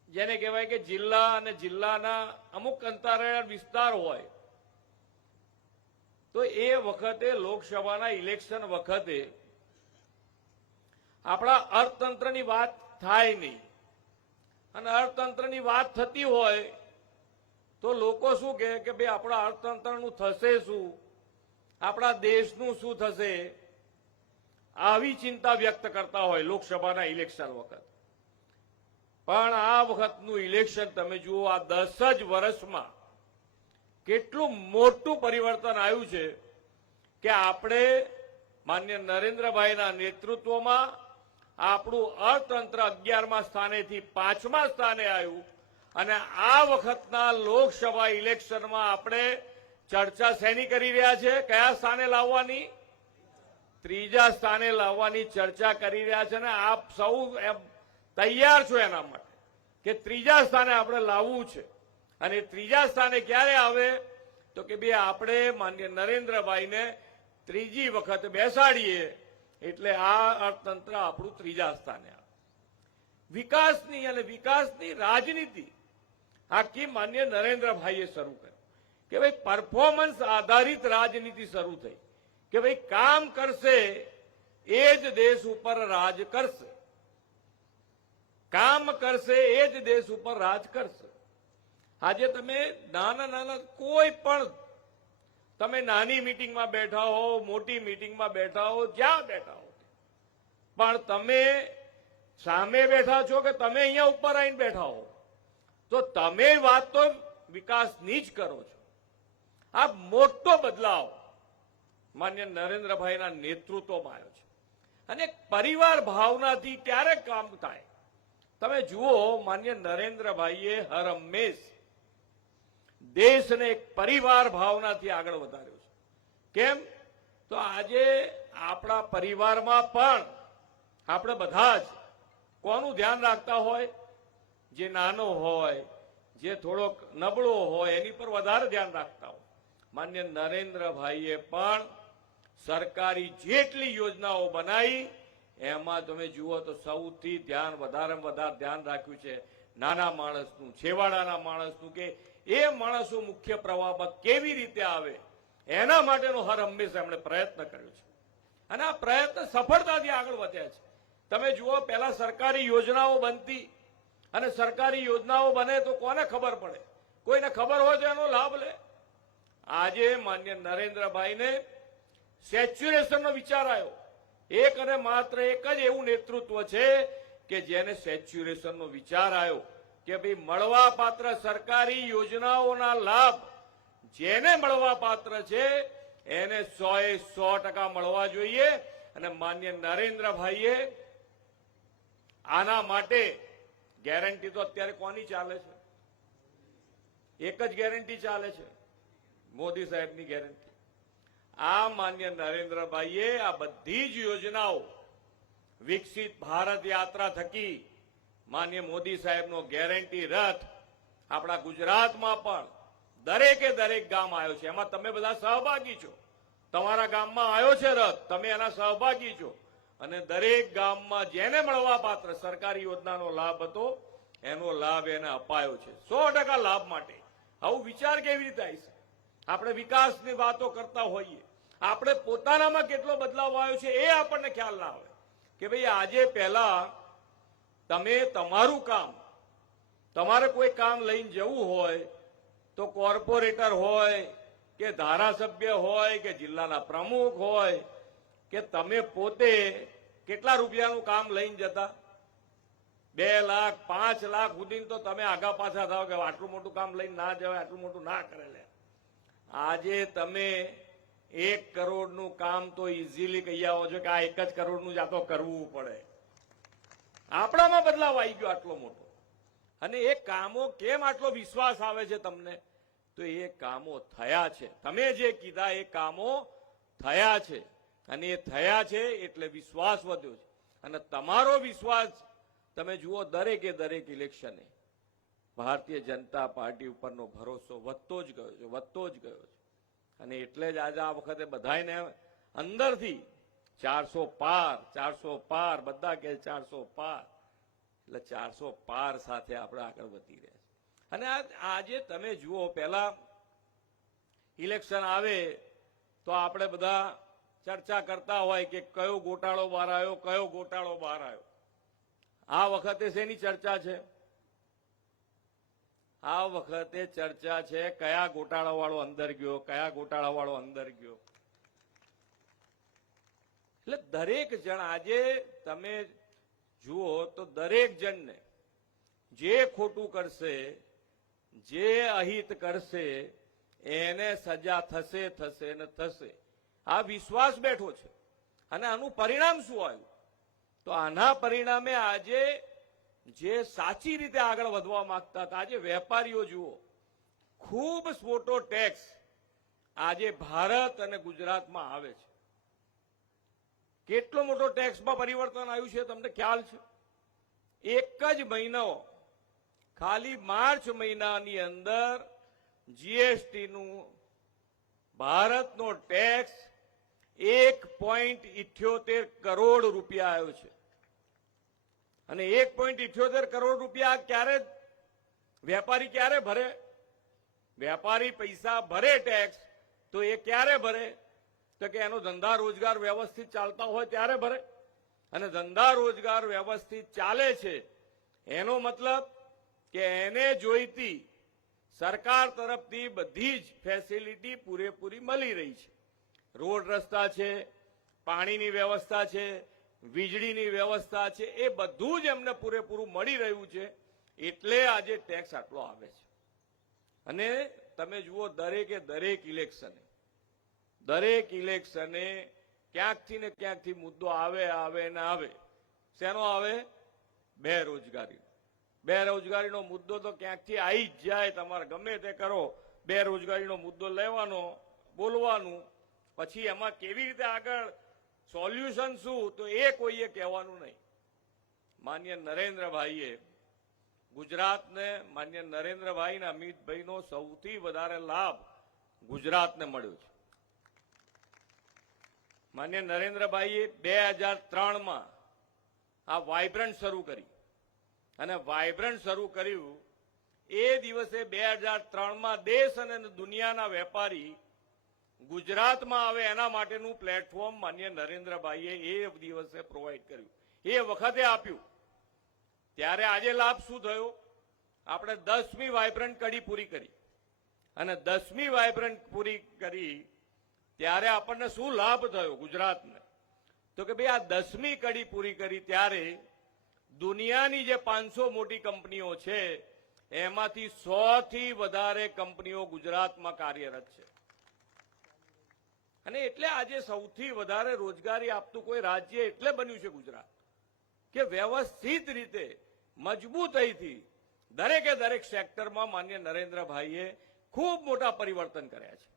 જેને કહેવાય કે જિલ્લા અને જિલ્લાના અમુક અંતરિયાળ વિસ્તાર હોય તો એ વખતે લોકસભાના ઇલેક્શન વખતે આપણા અર્થતંત્રની વાત થાય નહીં. અને અર્થતંત્રની વાત થતી હોય તો લોકો શું કહે કે ભાઈ આપણા અર્થતંત્રનું થશે શું, આપણા દેશનું શું થશે. આવી ચિંતા વ્યક્ત કરતા હોય લોકસભાના ઇલેક્શન વખત, પણ આ વખતનું ઇલેક્શન તમે જુઓ, આ 10 જ વર્ષમાં કેટલું મોટું પરિવર્તન આવ્યું છે કે આપણે માન્ય નરેન્દ્રભાઈના નેતૃત્વમાં આપણું અર્થતંત્ર 11મા સ્થાનેથી 5મા સ્થાને આવ્યું. અને આ વખતના લોકસભા ઇલેક્શનમાં આપણે ચર્ચા શેની કરી રહ્યા છે? કયા સ્થાને લાવવાની? 3જા સ્થાને લાવવાની ચર્ચા કરી રહ્યા છે. અને આપ સૌ તૈયાર છો એના માટે કે 3જા સ્થાને આપણે લાવવું છે. અને 3જા સ્થાને ક્યારે આવે? તો કે ભાઈ આપણે માન્ય નરેન્દ્રભાઈને 3જી વખત બેસાડીએ એટલે આ અર્થતંત્ર આપણું 3જા સ્થાને આવે. વિકાસની અને વિકાસની રાજનીતિ આખી માન્ય નરેન્દ્રભાઈએ શરૂ કરી કે ભાઈ પરફોર્મન્સ આધારિત રાજનીતિ શરૂ થઈ કે ભાઈ કામ કરશે એ જ દેશ ઉપર રાજ કરશે, કામ કરશે એ જ દેશ ઉપર રાજ કરશે. આજે તમે નાના કોઈ પણ તમે નાની મીટિંગમાં બેઠા હો, મોટી મીટિંગમાં બેઠા હો, જ્યાં બેઠા હો, પણ તમે સામે બેઠા છો કે તમે અહીંયા ઉપર આવીને બેઠા હો, તો તમે વાત તો વિકાસની જ કરો છો. આ મોટો બદલાવ માન્ય નરેન્દ્રભાઈના નેતૃત્વમાં આવ્યો છે. અને પરિવાર ભાવનાથી ક્યારે કામ થાય? તમે જુઓ, માન્ય નરેન્દ્રભાઈએ હર હંમેશ દેશને એક પરિવાર ભાવનાથી આગળ વધાર્યો છે. કેમ? તો આજે આપણા પરિવારમાં પણ આપણે બધા જ કોનું ધ્યાન રાખતા હોય? જે નાનો હોય, જે થોડોક નબળો હોય, એની પર વધારે ધ્યાન રાખતા હોય. માન્ય નરેન્દ્રભાઈએ પણ સરકારી જેટલી યોજનાઓ બનાવી એમાં તમે જુઓ તો સૌથી વધારે ધ્યાન રાખ્યું છે નાના માણસનું, છેવાડાના માણસનું, કે એ માણસો મુખ્ય પ્રવાહમાં કેવી રીતે આવે એના માટેનો હર હંમેશા એમણે પ્રયત્ન કર્યો છે. અને આ પ્રયત્ન સફળતાથી આગળ વધ્યા છે. તમે જુઓ, પહેલા સરકારી યોજનાઓ બનતી અને સરકારી યોજનાઓ બને તો કોને ખબર પડે? કોઈને ખબર હોય તો એનો લાભ લે. આજે માન્ય નરેન્દ્રભાઈને સેચ્યુરેશનનો વિચાર આવ્યો. એક અને માત્ર એક જ એવું નેતૃત્વ છે કે જેને સેચ્યુરેશનનો વિચાર આવ્યો કે ભાઈ મળવા પાત્ર સરકારી યોજનાઓના લાભ જેને મળવા પાત્ર છે એને 100% મળવા જોઈએ. અને માન્ય નરેન્દ્રભાઈએ આના માટે ગેરંટી તો અત્યારે કોની ચાલે છે? એક જ ગેરંટી ચાલે છે, મોદી સાહેબની ગેરંટી. આ માન્ય નરેન્દ્રભાઈએ આ બધી જ યોજનાઓ વિકસિત ભારત યાત્રા થકી માન્ય મોદી સાહેબનો ગેરંટી રથ આપણા ગુજરાતમાં પણ દરેકે દરેક ગામ આવ્યો છે. એમાં તમે બધા સહભાગી છો. તમારા ગામમાં આવ્યો છે રથ, તમે એના સહભાગી છો. અને દરેક ગામમાં જેને મળવા પાત્ર સરકારી યોજનાનો લાભ હતો એનો લાભ એને અપાયો છે 100% લાભ માટે. આવું વિચાર કેવી રીતે આવી છે? આપણે વિકાસની વાતો કરતા હોઈએ, આપણે પોતાનામાં કેટલો બદલાવ આવ્યો છે એ આપણને ખ્યાલ ના આવે કે ભાઈ આજે પહેલા તમે તમારું કામ, તમારે કોઈ કામ લઈને જવું હોય તો કોર્પોરેટર હોય કે ધારાસભ્ય હોય કે જિલ્લાના પ્રમુખ હોય કે તમે પોતે કેટલા રૂપિયાનું કામ લઈને જતા? 2 લાખ 5 લાખ સુધી તો તમે આગા પાછા થાવ કે આટલું મોટું કામ લઈને ના જવાય, આટલું મોટું ના કરે લે. આજે તમે 1 કરોડનું કામ તો ઇઝીલી કહી આવો છો કે આ 1 જ કરોડનું જ આ તો કરવું પડે. આપણામાં બદલાવ આવી ગયો આટલો મોટો. અને એ કામો કેમ આટલો વિશ્વાસ આવે છે તમને? તો એ કામો થયા છે. તમે જે કીધા એ કામો થયા છે. અને એ થયા છે એટલે વિશ્વાસ વધ્યો છે. અને તમારો વિશ્વાસ તમે જુઓ, દરેકે દરેક ઇલેક્શને ભારતીય જનતા પાર્ટી ઉપરનો ભરોસો વધતો જ ગયો છે, વધતો જ ગયો છે. અને એટલે જ આજે આ વખતે બધાને અંદરથી 400 પાર, 400 પાર, બધા કે 400 પાર, એટલે 400 પાર સાથે આપણે આગળ વધી રહ્યા છે. અને આજે તમે જુઓ, પહેલા ઇલેક્શન આવે તો આપણે બધા ચર્ચા કરતા હોય કે કયો ગોટાળો બહાર આવ્યો, કયો ગોટાળો બહાર આવ્યો. આ વખતે શેની ચર્ચા છે? આ વખતે ચર્ચા છે કયા ગોટાળા વાળો અંદર ગયો, કયા ગોટાળા વાળો અંદર ગયો. એટલે દરેક જણ આજે તમે જુઓ તો દરેક જણને જે ખોટું કરશે, જે અહિત કરશે, એને સજા થશે થશે ને થશે, આ વિશ્વાસ બેઠો છે. અને આનું પરિણામ શું આવ્યું? તો આના પરિણામે આજે જે સાચી રીતે આગળ વધવા માંગતા હતા, આજે વેપારીઓ જુઓ, ખૂબ મોટો ટેક્સ આજે ભારત અને ગુજરાતમાં આવે છે. કેટલો મોટો ટેક્સમાં પરિવર્તન આવ્યું છે તમને ખ્યાલ છે? એક જ મહિનો, ખાલી માર્ચ મહિનાની અંદર જીએસટી નું ભારતનો ટેક્સ 1.78 કરોડ રૂપિયા આવ્યો છે. અને 1.78 કરોડ રૂપિયા ક્યારે વેપારી ક્યારે ભરે? વેપારી પૈસા ભરે ટેક્સ તો એ ક્યારે ભરે? તો કે એનો ધંધા રોજગાર વ્યવસ્થિત ચાલતા હોય ત્યારે ભરે. અને ધંધા રોજગાર વ્યવસ્થિત ચાલે છે એનો મતલબ કે એને જોઈતી સરકાર તરફથી બધી જ ફેસિલિટી પૂરેપૂરી મળી રહી છે. રોડ રસ્તા છે, પાણીની વ્યવસ્થા છે, વીજળીની વ્યવસ્થા છે, એ બધું જ એમને પૂરેપૂરું મળી રહ્યું છે. એટલે આજે ટેક્સ આટલો આવે છે. અને તમે જુઓ દરેકે દરેક ઇલેક્શને ક્યાંકથી ને ક્યાંકથી મુદ્દો આવે ને આવે. શેનો આવે? બેરોજગારીનો મુદ્દો તો ક્યાંકથી આવી જ જાય. તમારે ગમે તે કરો, બેરોજગારીનો મુદ્દો લેવાનો, બોલવાનું, પછી એમાં કેવી રીતે આગળ સોલ્યુશન શું, તો એ કોઈએ કહેવાનું નહીં. માન્ય નરેન્દ્રભાઈએ ગુજરાતને, માન્ય નરેન્દ્રભાઈ અને અમિતભાઈનો સૌથી વધારે લાભ ગુજરાતને મળ્યો છે. માન્ય નરેન્દ્રભાઈએ 2003માં આ વાઇબ્રન્ટ શરૂ કરી. અને વાઇબ્રન્ટ શરૂ કર્યું એ દિવસે 2003માં દેશ અને દુનિયાના વેપારી ગુજરાતમાં આવે એના માટેનું પ્લેટફોર્મ માન્ય નરેન્દ્રભાઈએ એ દિવસે પ્રોવાઈડ કર્યું, એ વખતે આપ્યું. ત્યારે આજે લાભ શું થયો? આપણે 10મી વાઇબ્રન્ટ કડી પૂરી કરી. અને 10મી વાઇબ્રન્ટ પૂરી કરી ત્યારે આપણને શું લાભ થયો ગુજરાતને? તો કે ભાઈ આ 10મી કડી પૂરી કરી ત્યારે દુનિયાની જે 500 મોટી કંપનીઓ છે એમાંથી 100થી વધારે કંપનીઓ ગુજરાતમાં કાર્યરત છે. અને એટલે આજે સૌથી વધારે રોજગારી આપતું કોઈ રાજ્ય એટલે બન્યું છે ગુજરાત, કે વ્યવસ્થિત રીતે મજબૂતાઈથી દરેકે દરેક સેક્ટરમાં માન્ય નરેન્દ્રભાઈએ ખૂબ મોટા પરિવર્તન કર્યા છે.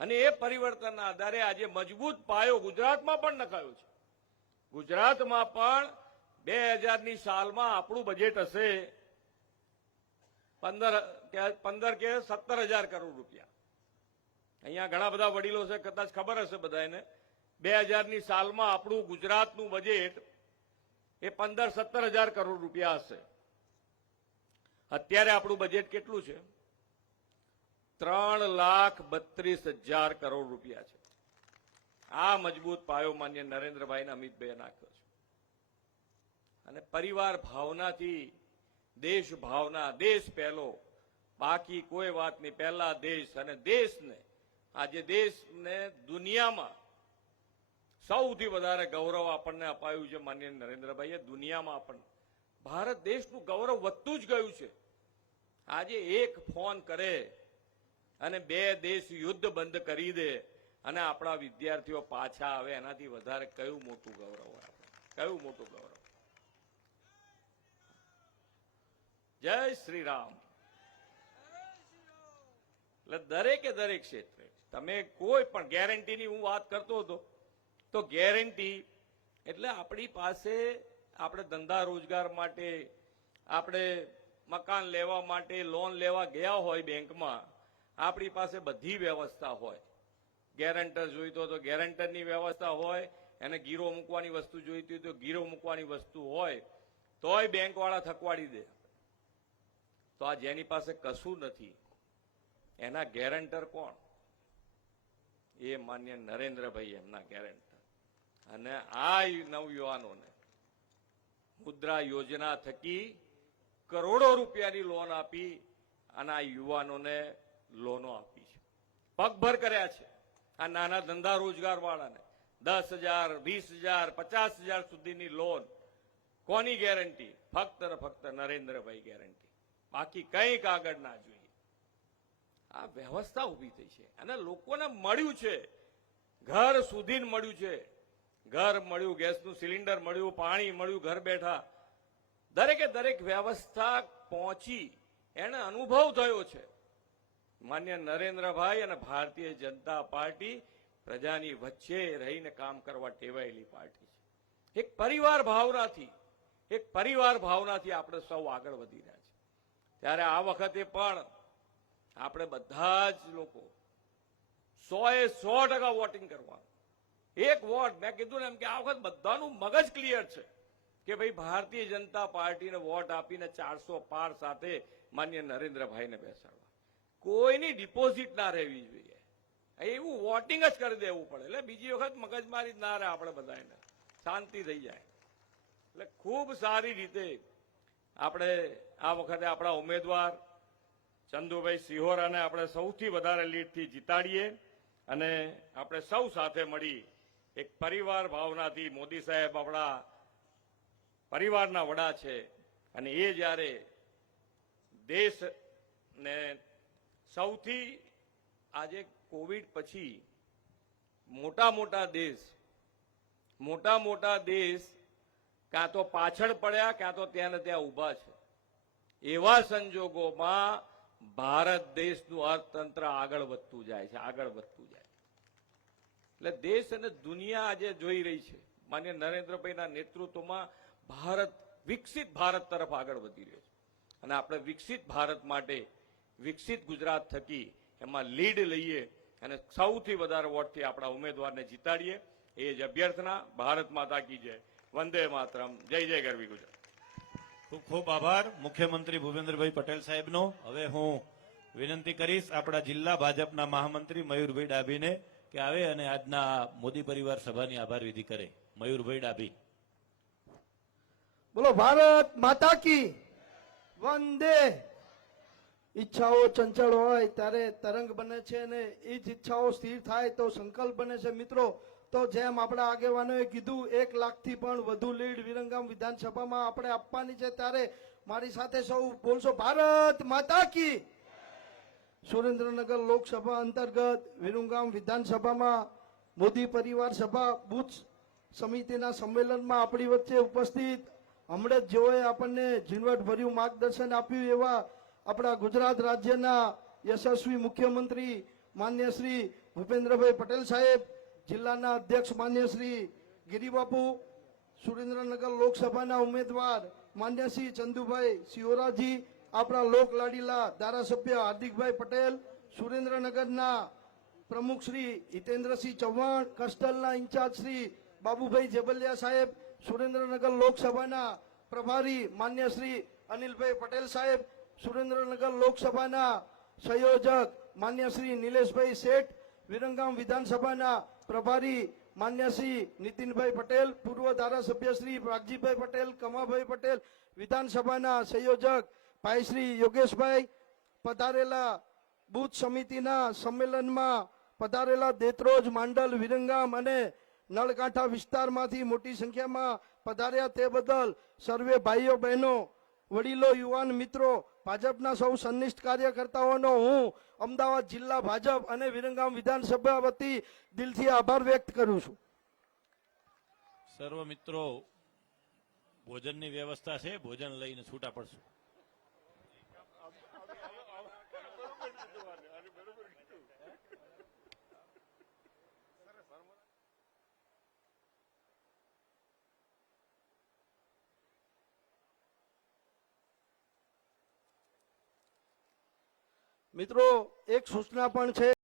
અને એ પરિવર્તનના આધારે આજે મજબૂત પાયો ગુજરાતમાં પણ નખાયો છે. ગુજરાતમાં પણ 2000ની સાલમાં આપણું બજેટ હશે 15 કે 17,000 કરોડ રૂપિયા. અહીંયા ઘણા બધા વડીલો છે, કદાચ ખબર હશે બધાને, 2000ની સાલમાં આપણું ગુજરાતનું બજેટ એ 15-17,000 કરોડ રૂપિયા હશે. અત્યારે આપણું બજેટ કેટલું છે? 3,32,000 કરોડ રૂપિયા છે. આ મજબૂત પાયો માન્ય નરેન્દ્રભાઈ અને અમિતભાઈએ નાખ્યો છે. અને પરિવાર ભાવનાથી દેશ ભાવના, દેશ પહેલો, બાકી કોઈ વાત નહીં, પહેલા દેશ. અને દેશને, આજે દેશને દુનિયામાં સૌથી વધારે ગૌરવ આપણને અપાયું છે માન્ય નરેન્દ્રભાઈએ. દુનિયામાં આપણને ભારત દેશનું ગૌરવ વધતું જ ગયું છે. આજે એક ફોન કરે અને 2 દેશ યુદ્ધ બંધ કરી દે અને આપણા વિદ્યાર્થીઓ પાછા આવે, એનાથી વધારે કયું મોટું ગૌરવ હોય? કયું મોટું ગૌરવ? જય શ્રી રામ. એટલે દરેકે દરેક ક્ષેત્રે તમે કોઈ પણ ગેરંટીની હું વાત કરતો હતો, તો ગેરંટી એટલે આપણી પાસે આપણે ધંધા રોજગાર માટે, આપણે મકાન લેવા માટે લોન લેવા ગયા હોય બેંકમાં, આપણી પાસે બધી વ્યવસ્થા હોય. ગેરંટર જોઈતો તો ગેરંટરની વ્યવસ્થા હોય, એને ગીરો મૂકવાની વસ્તુ જોઈતી હોય તો ગીરો મૂકવાની વસ્તુ હોય, તોય બેંકવાળા થકવાડી દે. તો આ જેની પાસે કશું નથી એના ગેરંટર કોણ? એ માન્ય નરેન્દ્રભાઈ એમના ગેરંટર. અને આ નવયુવાનોને મુદ્રા યોજના થકી કરોડો રૂપિયાની લોન આપી અને આ યુવાનોને લોનો આપી છે, પગભર કર્યા છે. આ નાના ધંધા રોજગાર વાળાને 10,000, 20,000, 50,000 સુધીની લોન કોની ગેરંટી? ફક્ત ને ફક્ત નરેન્દ્રભાઈ ગેરંટી. બાકી કંઈક આગળ ના જોઈએ. આ વ્યવસ્થા ઉભી થઈ છે અને લોકોને મળ્યું છે, ઘર સુધી મળ્યું છે. ઘર મળ્યું, ગેસનું સિલિન્ડર મળ્યું, પાણી મળ્યું, ઘર બેઠા દરેકે દરેક વ્યવસ્થા પહોંચી, એને અનુભવ થયો છે. માન્ય નરેન્દ્રભાઈ અને ભારતીય જનતા પાર્ટી પ્રજાની વચ્ચે રહીને કામ કરવા ટેવાયેલી પાર્ટી છે. એક પરિવાર ભાવનાથી આપણે સૌ આગળ વધી રહ્યા છે. ત્યારે આ વખતે પણ આપણે બધા જ લોકો 100% વોટિંગ કરવાનું. એક વોટ, મેં કીધું ને એમ કે આ વખત બધાનું મગજ ક્લિયર છે કે ભાઈ ભારતીય જનતા પાર્ટીને વોટ આપીને 400 પાર સાથે માન્ય નરેન્દ્રભાઈને બેસાડવા. કોઈની ડિપોઝિટ ના રહેવી જોઈએ. એવું વોટિંગ જ કરી દેવું પડે એટલે બીજી વખત મગજમારી જ ના રહે, આપણે બધાને શાંતિ થઈ જાય. એટલે ખૂબ સારી રીતે આપણે આ વખતે આપણા ઉમેદવાર ચંદુભાઈ સિહોરાને આપણે સૌથી વધારે લીડથી જીતાડીએ અને આપણે સૌ સાથે મળી એક પરિવાર ભાવનાથી, મોદી સાહેબ આપણા પરિવારના વડા છે અને એ જ્યારે દેશને સૌથી આજે કોવિડ પછી મોટા મોટા દેશ કાં તો પાછળ પડ્યા કાં તો ત્યાં ને ત્યાં ઊભા છે. એવા સંજોગોમાં ભારત દેશનું અર્થતંત્ર આગળ વધતું જાય છે. એટલે દેશ અને દુનિયા આજે જોઈ રહી છે માન્ય નરેન્દ્રભાઈના નેતૃત્વમાં ભારત વિકસિત ભારત તરફ આગળ વધી રહ્યો છે અને આપણે વિકસિત ભારત માટે વિકસિત ગુજરાત થકી એમાં લીડ લઈએ અને સૌથી વધારે વોટથી આપણા ઉમેદવારને જીતાડીએ એ જ અભ્યર્થના. ભારત માતા કી જય, વંદે માતરમ, જય જય ગરવી ગુજરાત. ખૂબ ખૂબ આભાર મુખ્યમંત્રી ભૂપેન્દ્રભાઈ પટેલ સાહેબનો. હવે હું વિનંતી કરીશ આપણા જિલ્લા ભાજપના મહામંત્રી મયુરભાઈ ડાભીને કે આવે અને આજના મોદી પરિવાર સભાની આભાર વિધિ કરે. મયુરભાઈ ડાભી. બોલો ભારત માતા કી વંદે. ઈચ્છાઓ ચંચળ હોય ત્યારે તરંગ બને છે અને એ જ ઈચ્છાઓ સ્થિર થાય તો સંકલ્પ બને છે. મિત્રો, તો જેમ આપણા આગેવાનોએ કીધું 1 લાખથી પણ વધુ લીડ વિરંગામ વિધાનસભામાં આપણે આપવાની છે, ત્યારે મારી સાથે સૌ બોલશો ભારત માતા કી. સુરેન્દ્રનગર લોકસભા અંતર્ગત વિરંગામ વિધાનસભામાં મોદી પરિવાર સભા બુથ સમિતિના સંમેલનમાં આપણી વચ્ચે ઉપસ્થિત હમણાં જ જેઓએ આપણને ઝીણવટભર્યું માર્ગદર્શન આપ્યું એવા આપણા ગુજરાત રાજ્યના યશસ્વી મુખ્યમંત્રી માન્ય શ્રી ભૂપેન્દ્રભાઈ પટેલ સાહેબ, જિલ્લાના અધ્યક્ષ માન્ય શ્રી ગિરિબાપુ, સુરેન્દ્રનગર લોકસભાના ઉમેદવાર માન્ય શ્રી ચંદુભાઈ સિહોરાજી, આપણા લોકલાડીલા ધારાસભ્ય હાર્દિકભાઈ પટેલ, સુરેન્દ્રનગરના પ્રમુખ શ્રી હિતેન્દ્રસિંહ ચૌહાણ, કસ્ટલના ઇન્ચાર્જ શ્રી બાબુભાઈ જેબલિયા સાહેબ, સુરેન્દ્રનગર લોકસભાના પ્રભારી માન્ય શ્રી અનિલભાઈ પટેલ સાહેબ, સુરેન્દ્રનગર લોકસભાના સંયોજક માન્ય શ્રી નિલેશભાઈ શેઠ, વિરંગામ વિધાનસભાના પ્રભારી માન્ય શ્રી નીતિનભાઈ પટેલ, પૂર્વ ધારાસભ્ય શ્રી પ્રાગજીભાઈ પટેલ, કમાભાઈ પટેલ, વિધાનસભાના સંયોજક ભાઈ શ્રી યોગેશભાઈ, પધારેલા બુથ સમિતિના સંમેલનમાં પધારેલા દેત્રોજ, માંડલ, વિરંગામ અને નળકાંઠા વિસ્તારમાંથી મોટી સંખ્યામાં પધાર્યા તે બદલ સર્વે ભાઈઓ બહેનો, વડીલો, યુવાન મિત્રો, ભાજપના સૌ સંનિષ્ઠ કાર્યકર્તાઓનો હું અમદાવાદ જિલ્લા ભાજપ અને વિરંગામ વિધાનસભા વતી દિલથી આભાર વ્યક્ત કરું છું. સર્વ મિત્રો, ભોજનની વ્યવસ્થા છે, ભોજન લઈને છૂટા પડશું. મિત્રો, એક સૂચના પણ છે.